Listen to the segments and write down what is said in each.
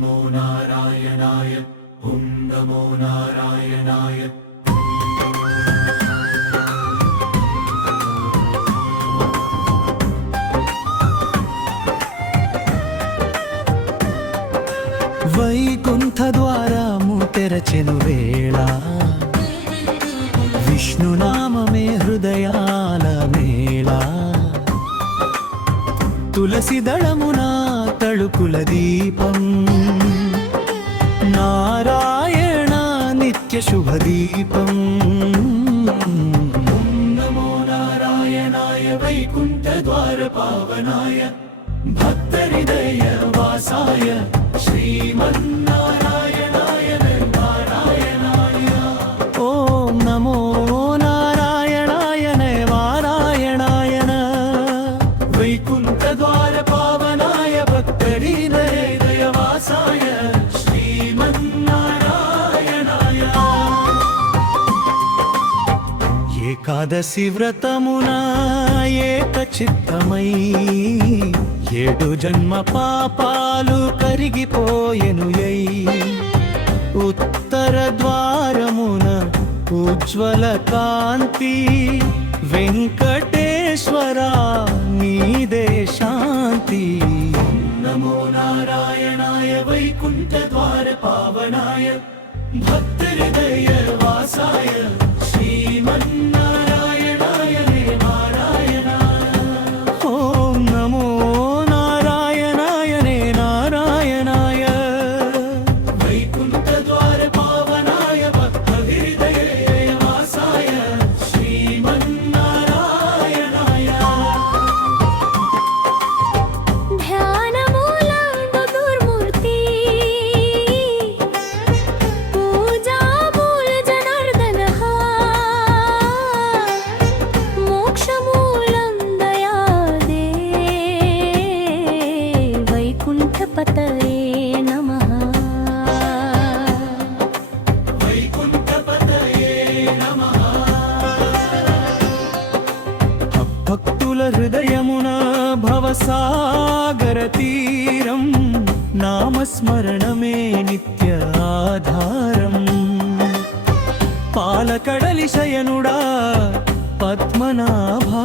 నమో నారాయణాయ ఓం నమో నారాయణాయ వైకుంఠ ద్వారము తెరచెను వేళ విష్ణునామమే హృదయాల మేళ. తులసి దళమున తళుకుల దీపం నిత్య శుభ దీపం ఓం నమో నారాయణాయ వైకుంఠ ద్వార పావనాయ భక్త హృదయ వాసాయ శ్రీమన్నారాయణాయ నారాయణాయ ఓం నమో నారాయణాయ ఏకాదశి వ్రతమున ఏక చిత్తమై ఏడు జన్మ పాపాలు కరిగిపోయెను ఉత్తర ద్వారమున ఉజ్వల కాంతి వెంకటేశ్వర నీదే శాంతి. నమో నారాయణాయ వైకుంఠ ద్వార పావనాయ భక్త హృదయమున భవసాగర తీరం నామస్మరణమే నిత్య ఆధారం పాలకడలి శయనుడా పద్మనాభా.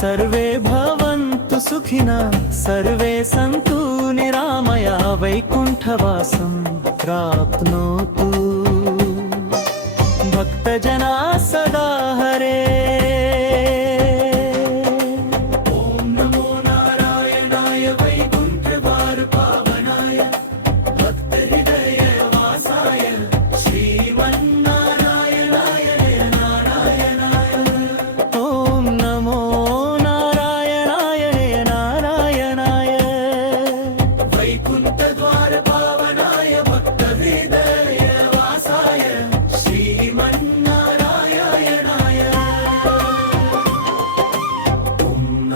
सर्वे भवन्तु सुखिना सर्वे सन्तु निरामया वैकुण्ठवासं प्राप्नोतु।